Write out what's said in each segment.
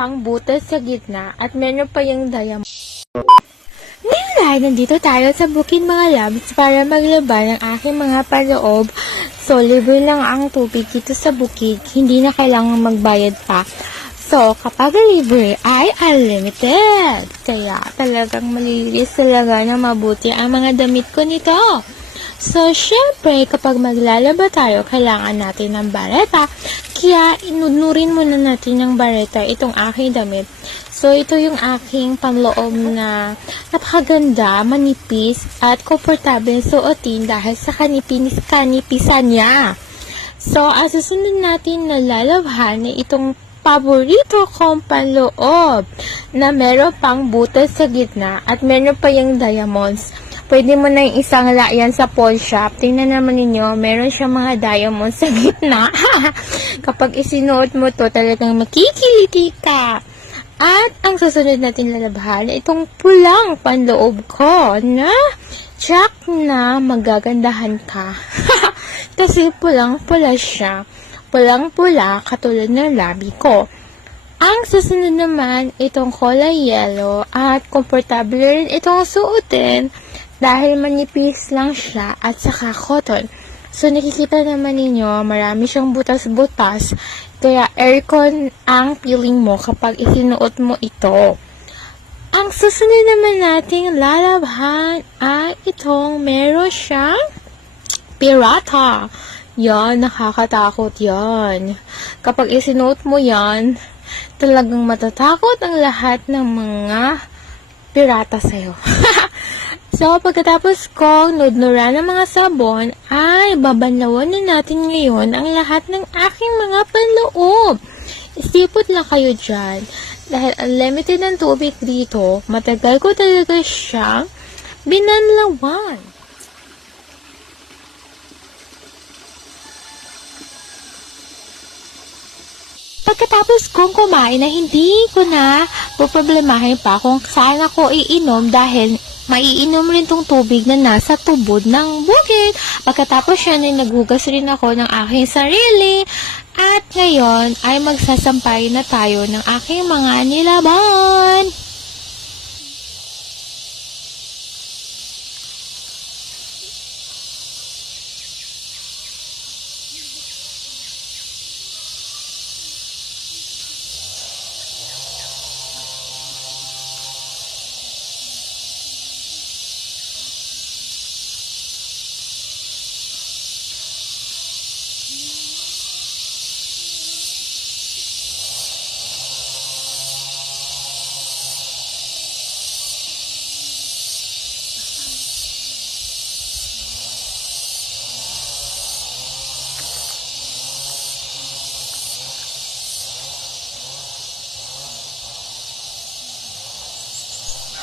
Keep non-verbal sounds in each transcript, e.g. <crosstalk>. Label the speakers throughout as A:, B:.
A: pang butas sa gitna at meron pa yung diamond. Ngayon ay nandito tayo sa bukid mga labs para maglaban ng aking mga paloob. So, libre lang ang tubig dito sa bukid. Hindi na kailangan magbayad pa. So, kapag libre ay unlimited. Kaya talagang malilinis talaga na mabuti ang mga damit ko nito. So, syempre, kapag maglalaba tayo, kailangan natin ng bareta. Kaya, inunurin muna natin ng bareta itong aking damit. So, ito yung aking panloob na napakaganda, manipis, at komportable suotin dahil sa kanipis, kanipisan niya. So, ang susunod natin na lalabhan ay itong paborito kong panloob na meron pang butas sa gitna at meron pa yung diamonds. Pwede mo na yung isang layan sa pawn shop. Tingnan naman ninyo, meron siya mga diamonds sa gitna. <laughs> Kapag isinuot mo to, talagang makikiliti ka. At ang susunod natin lalabhan, itong pulang panloob ko na check na magagandahan ka. <laughs> Kasi pulang-pula siya. Pulang-pula katulad ng labi ko. Ang susunod naman, itong kulay yellow at komportable rin itong suotin dahil manipis lang siya at saka cotton. So, nakikita naman ninyo, marami siyang butas-butas. Kaya, aircon ang feeling mo kapag isinuot mo ito. Ang susunod naman nating lalabhan ay itong meron siyang pirata. Yan, nakakatakot yan. Kapag isinuot mo yan, talagang matatakot ang lahat ng mga pirata sa'yo. <laughs> so, pagkatapos kong nudnura ng mga sabon, ay babanlawan na natin ngayon ang lahat ng aking mga panloob. Isipot lang kayo dyan. Dahil unlimited ng tubig dito, matagal ko talaga siyang binanlawan. Pagkatapos kong kumain na hindi ko na poproblemahin pa kung saan ako iinom dahil maiinom rin tong tubig na nasa tubod ng bukid. Pagkatapos yan ay nagugas rin ako ng aking sarili. At ngayon ay magsasampay na tayo ng aking mga nilaban.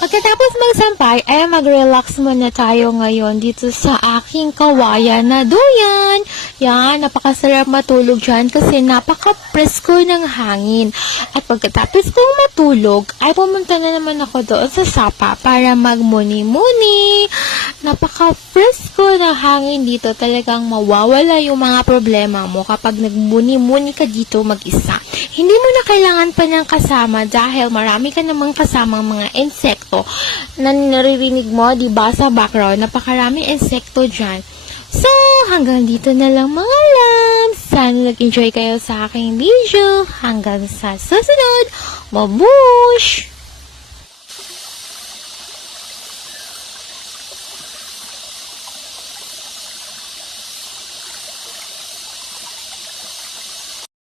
A: Pagkatapos magsampay, ay mag-relax muna tayo ngayon dito sa aking kawayan na duyan. Yan, napakasarap matulog dyan kasi napaka-presko ng hangin. At pagkatapos kong matulog, ay pumunta na naman ako doon sa sapa para magmuni-muni. Napaka-presko ng hangin dito. Talagang mawawala yung mga problema mo kapag nagmuni-muni ka dito mag-isa. Hindi mo na kailangan pa ng kasama dahil marami ka namang kasamang mga insekto na naririnig mo, di ba, sa background. Napakaraming insekto dyan. So, hanggang dito na lang mga loves. Sana nag-enjoy kayo sa aking video. Hanggang sa susunod. Mabush!